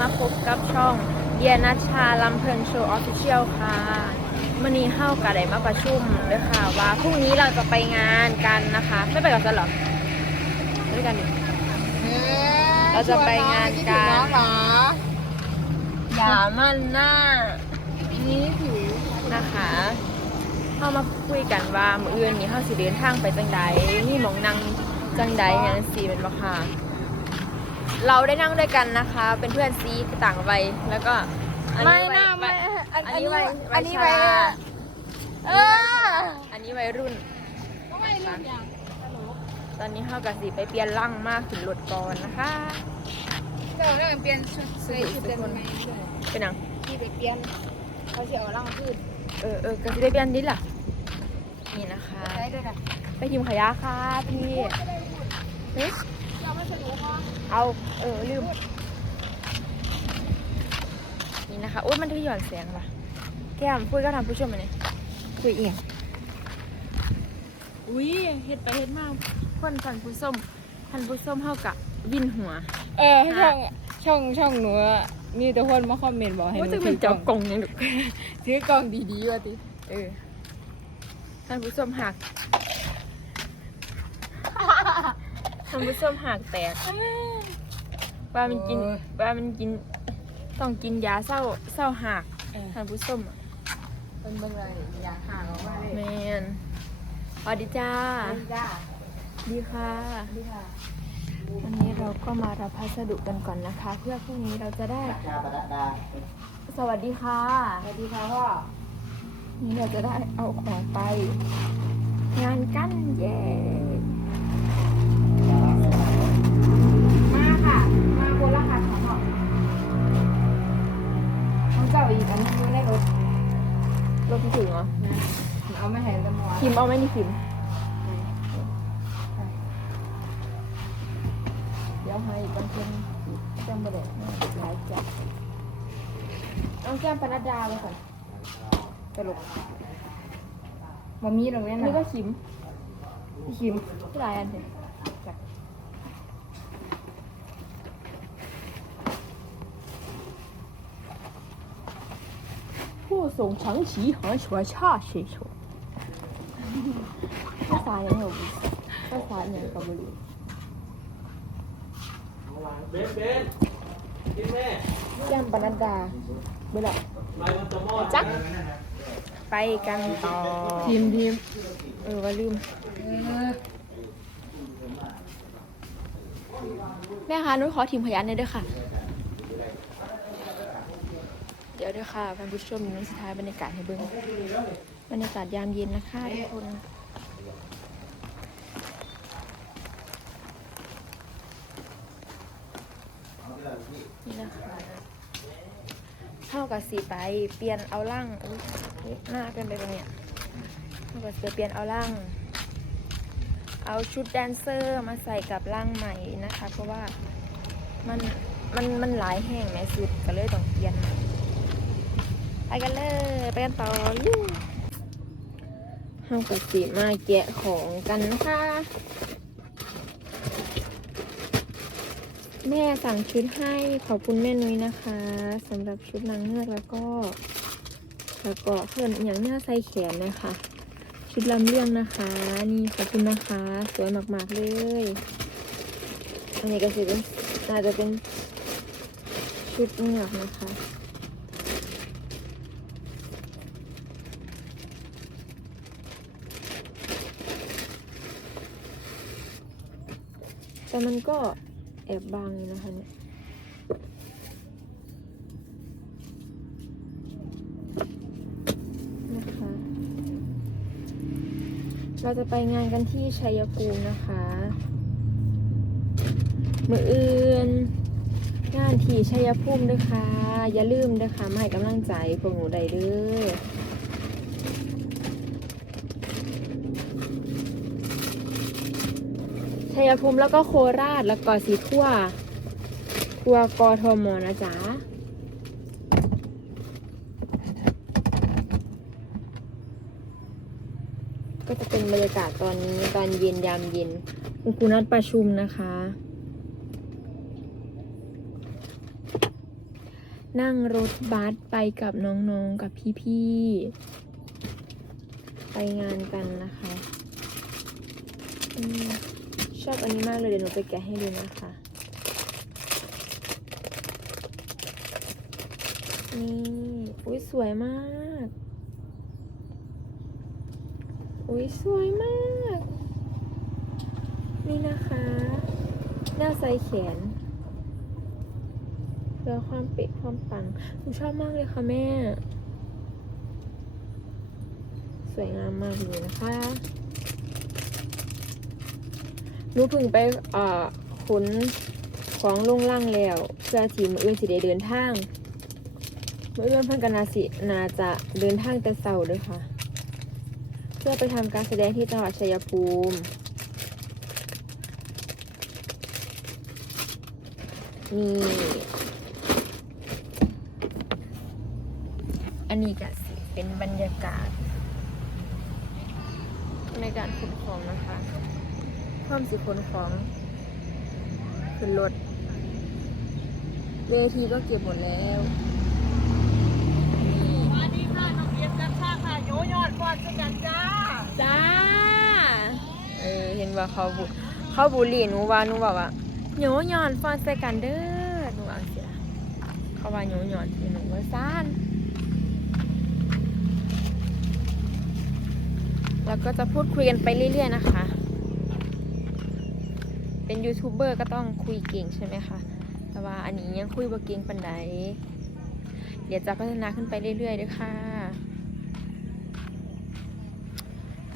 มาพบกับช่องเดียนัชชาลำเพลินโชว์ออฟฟิเชียลค่ะมื่อนี้เฮ้ากะได้มาประชุมด้วยค่ะ ว่าพรุ่งนี้เราจะไปงานกันนะคะ ไม่ไปกับฉันเหรอไปด้วยกันดิเราจะไปงานกันชวองเหรออย่ามันหน้านี่ถือนะคะเข้ามาคุยกันว่ามื้ออื่นนี้เขาสิเดินทางไปจังใดนี่หมองนั่งจังใดอย่างนั้นสีเป็นบ่ค่ะ เราได้นั่งด้วยกันนะคะ เป็นเพื่อนซีต่างวัยแล้วก็อันไม่นี้วัยน่าไม่วัยอันอันอันนี้นี้วัยอันนี้วัไปยชราเอออันนี้วัยรุ่นไม่รุ่นยังตอนนี้เฮากับสีไปเปลี่ยนร่างมากขึ้นรถก่อนนะคะเดี๋ยวเราเปลี่ยนชุดใส่ชุดเดิมไหมเป็นหยังที่ไปเปลี่ยนเขาจะเอาล่างขึ้นเออเออก็สิได้เปลี่ยนนิดล่ะนี่นะคะใช้ด้วยนะไปทิมขยะค่ะพี่เฮ้ย เราไม่สะดวกค่ะเอา เออ ลืม นี่นะคะ โอ้ยมันถือหย่อนเสียงว่ะแก้มพูดก็ทำผู้ชมมาเนี่ยคุยเอียงอุ้ยเฮ็ดไปเฮ็ดมากคนทันผู้ส้มทันผู้ส้มเท่ากับวินหัว เออช่องช่องช่องหนูอะมีแต่คนมาคอมเมนต์บอกให้หว่านูจะถืเป็นอกล่เจ้าองกงยังดุ ถือกล่องดีๆว่ะติเออท่านผู้ส้มหัก ท่านผู้ส้มหักแตก ว่ามันกินว่ามันกินต้องกินยาเศร้าเศร้าหักเออท่านผู้ส้มอะเป็นเบิ่งเลยอยากห่างออกมาเลยแมนสวัสดีจ้าจ้าดีค่ะดีค่ะวันนี้เราก็มารับพัสดุกันก่อนนะคะ เพื่อพรุ่งนี้เราจะได้สวัสดีค่ะสวัสดีค่ะพ่อนี่เราจะได้เอาของไป งานกันเย้ ของเจ้าอีกอันนึงในรถรถพี่ถึงเหรอนะเอามาให้ตำรวจคิมเอาไหมนี่คิมเดี๋ยวให้กันเพิ่งจำบ่ได้หลายจับเอาแก้มปนัดดาเลยก่อนตลกบ่มีโรงเรียนนี่นะก็คิมพี่คิมที่หลายอันเถอะ ผู้ส่ง长崎和说ชาชิโชภาษาอย่างเหรอภาษาอย่างกับบรู เบนเบนกินแม่ แก้มปนัดดาเบื่อ ไปมันจะมอด จัก ไปกันต่อ ทีมทีม เออว่าลืม แม่คะนุ้ยขอทีมพยานหน่อยด้วยค่ะ เดี๋ยวด้วยค่ะท่านผู้ชมนุ้สุดท้ายบรรยากาศให้เบิ้งบรรยากาศยามเย็นนะคะทุกคนนี่นะคะเท่ากับสีไปเปลี่ยนเอาล่างหน้าเกันไปตรงเนี้ยเท่ากับสีเปลี่ยนเอาล่าง เอาชุดแดนเซอร์มาใส่กับร่างใหม่นะคะ เพราะว่ามันมันมันหลายแห่งแม่สุดก็เลยต้องเปลี่ยนใหม่ กันเลย ไปกันต่อลูกห้ากับสีมาแกะของกันนะคะแม่สั่งชุดให้ขอบคุณแม่นุ้ยนะคะสำหรับชุดนางเงือกแล้วก็ แล้วก็เพื่อนอย่างเนื้อใส่แขนนะคะ ชุดลำเรื่องนะคะ นี่ขอบคุณนะคะ สวยมากๆเลยอันนี้ก็จะเป็นน่าจะเป็นชุดเงือกนะคะ แต่มันก็แอบบางอยู่นะคะเนี่ยนะคะ เราจะไปงานกันที่ชัยภูมินะคะมืออื่นงานที่ชัยภูมิด้วยค่ะ อย่าลืมด้วยค่ะมาให้กำลังใจพวกหนูได้เด้อ ชัยภูมิแล้วก็โคราชแล้วก็สีทั่ว ทั่วกทมนะจ๊ะก็จะเป็นบรรยากาศตอนนี้ตอนเย็นยามเย็นคุณครูนัดประชุมนะคะ นั่งรถบัสไปกับน้องๆกับพี่ๆ ไปงานกันนะคะ ชอบอันนี้มากเลยเดี๋ยวหนูไปแกะให้ดูนะคะ นี่อุ้ยสวยมาก อุ้ยสวยมาก นี่นะคะ หน้าใส่แขนเพื่อความเป๊ะความปังหนูชอบมากเลยค่ะแม่ สวยงามมากเลยนะคะ หนูเพิ่งไปเอ่อขนของลงล่างแล้วเพื่อทีมืออื่นสิได้เดินทางมืออื่นเพิ่นกันนาสินาจะเดินทางแต่เสาร์เด้วยค่ะ เพื่อไปทำการแสดงที่จังหวัดชัยภูมินี่อันนี้ก็สิเป็นบรรยากาศในการขนของนะคะ เพิ่มสิขนของขึ้นรถเวทีก็เก็บหมดแล้วนี่สวัสดีค่ะน้องเบียร์กันค่ะค่ะโยยอดก่อนสกันจ้าจ้าเออเห็นว่าเขาบุเขาบุหรี่หนูว่าหนูบอกว่าโยหย่อนฟอนใส่กันเด้อหนูว่าเสียเขาว่าโยหย่อนที่หนูว่าซ่านแล้วก็จะพูดคุยกันไปเรื่อย ๆ นะคะ เป็นยูทูบเบอร์ก็ต้องคุยเก่งใช่ไหมคะ แต่ว่าอันนี้ยังคุยบ่เก่งปันใดเดี๋ยวจะพัฒนาขึ้นไปเรื่อยๆด้วยค่ะ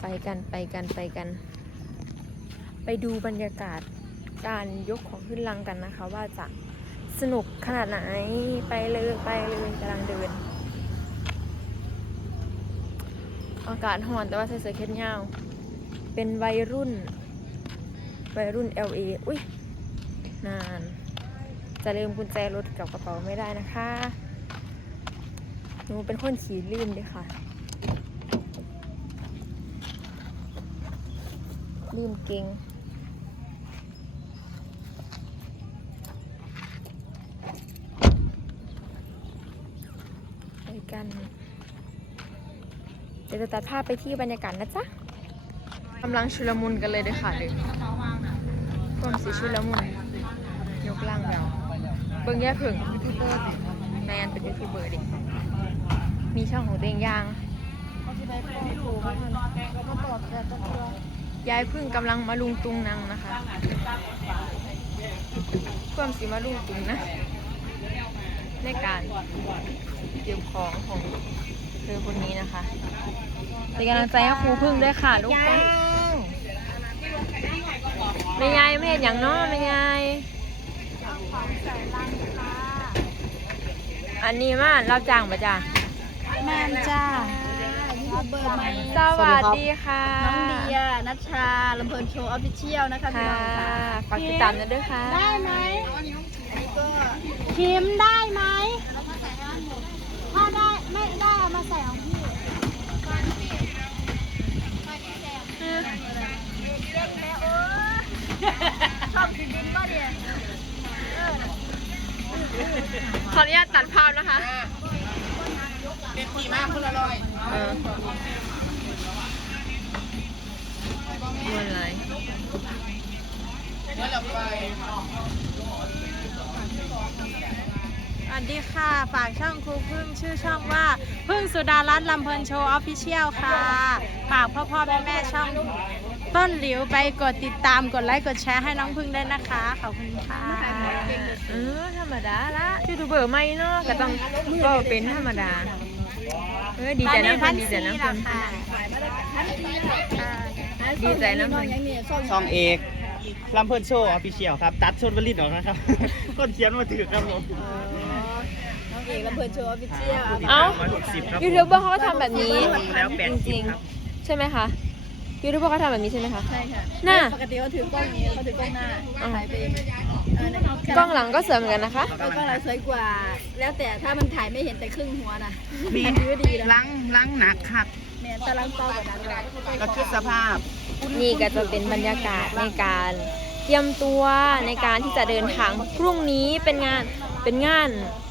ไปกันไปกันไปกัน ไปดูบรรยากาศการยกของขึ้นลังกันนะคะ ว่าจะสนุกขนาดไหนไปเลยไปเลยกำลังเดิน อากาศร้อนแต่ว่าใส่เสื้อแขนยาว เป็นวัยรุ่น วัยรุ่น LA อุ้ยนาน จะลืมกุญแจรถกับกระเป๋าไม่ได้นะคะหนูเป็นคนขี่ลืมด้วยค่ะ ลืมเก่งไปกันเดี๋ยวจะตัดภาพไปที่บรรยากาศนะจ๊ะกำลังชุลมุนกันเลยเด้วยค่ะเด็ก ความสีชุลมุนยกล่างแล้วเบิ้งแย่เพิ่งยูทูบเบอร์แมนเป็นยูทูบเบอร์ดิมีช่องของตัวเองยังยายพึ่งกำลังมาลุงตุงนังนะคะเพิ่มสีมาลุงตุงนะ ในการเก็บของของเธอคนนี้นะคะเป็นกำลังใจให้ครูพึ่งด้วยค่ะ ลูก ไม่ยายไม่เห็นอย่างเน้อไม่ยายอันนี้มารับจ้างปะจ้ะแมนจ้ายูทูบเบอร์ใหม่สวัสดีค่ะน้องเดียนัชชาลำเพลินโชว์ออฟฟิเชียลนะคะพี่ค่ะน้องค่ะฝากติดตามกันด้วยค่ะ ได้ไหมชิมได้ไหมถ้าได้ไม่ได้เอามาใส่ของพี่ ชอบกินดินป่ะเนี่ย ข ออนุญาตตัดภาพนะคะเด็ดขี่มากคนละร้อยเออมวนอะไรแล้วเราไปสวัสดีค่ะ ฝากช่องครูพึ่งชื่อช่องว่า พึ่งสุดารัตน์ลำเพลินโชว์ออฟฟิเชียลค่ะ ฝากพ่อพ่อแม่แม่ช่อง ต้นหลิวไปกดติดตามกดไลค์กดแชร์ให้น้องพึ่งได้วยนะคะ ขอบคุณค่ะเออธรรมดาละยูทูบเบอร์ไม่เนาะก็ต้องก็เป็นธรรมดาเออดีใจนะคนดีใจนะคนดีใจนะคนช่องเอกลำเพิ่นโชว์ออฟฟิเชียลครับ ตัดชนวลิตออกนะครับคนเขียนมาถือครับผมน้องเอกลำเพลินโชว์ออฟฟิเชียลเอ้าร้อยหกสิบครับยูทูบเบอร์เขาก็ทำแบบนี้แล้วแปดจสิบริงครับๆใช่ไหมคะ ยูทูบเบอร์เขาทำแบบนี้ใช่ไหมคะ ใช่ค่ะน่ะปกติเขาถือกล้องนี้เขาถือกล้องหน้าอ๋อถ่ายไปเองเออนะกล้องหลังก็สวยเหมือนกันนะคะเออกล้องหลังสวยกว่า แล้วแต่ถ้ามันถ่ายไม่เห็นแต่ครึ่งหัวนะมีอันนี้ก็ดีนะล้างล้างหนักครับแม่ตะลังเป้ากว่านั้นเลยก็คือสภาพ นี่ก็จะเป็นบรรยากาศในการเตรียมตัวในการที่จะเดินทางพรุ่งนี้เป็นงานเป็นงาน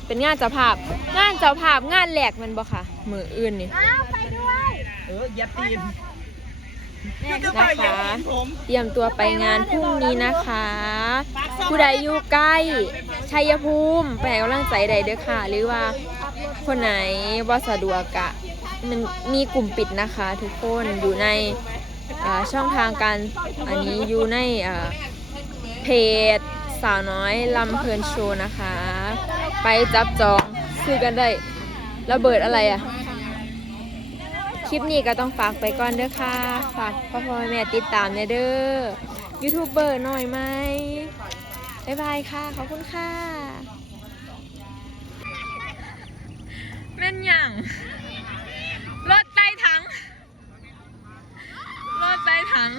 เป็นงานเจ้าภาพ งานเจ้าภาพงานแหลกแมันบ่ค่ะมืออื่นนี่ เออยัดตีน นะคะเตรียมตัวไปงานพรุ่งนี้นะคะ ผู้ใดอยู่ใกล้ชัยภูมิไปให้กำลังใจใดเด้อค่ะ หรือว่าคนไหนว่าสะดวกกะมันมีกลุ่มปิดนะคะ ทุกคนอยู่ในช่องทางการอันนี้อยู่ในเพจสาวน้อยลำเพลินโชว์นะคะ ไปจับจองซื้อกันได้ระเบิดอะไรอะ คลิปนี้ก็ต้องฝากไปก่อนเด้อค่ะ ฝากพ่อพ่อแม่ติดตามเนเด้อยูทูบเบอร์หน่อยไหมบ๊ายบายค่ะ ขอบคุณค่ะ แม่นหยังรถไต่ถังรถไต่ถัง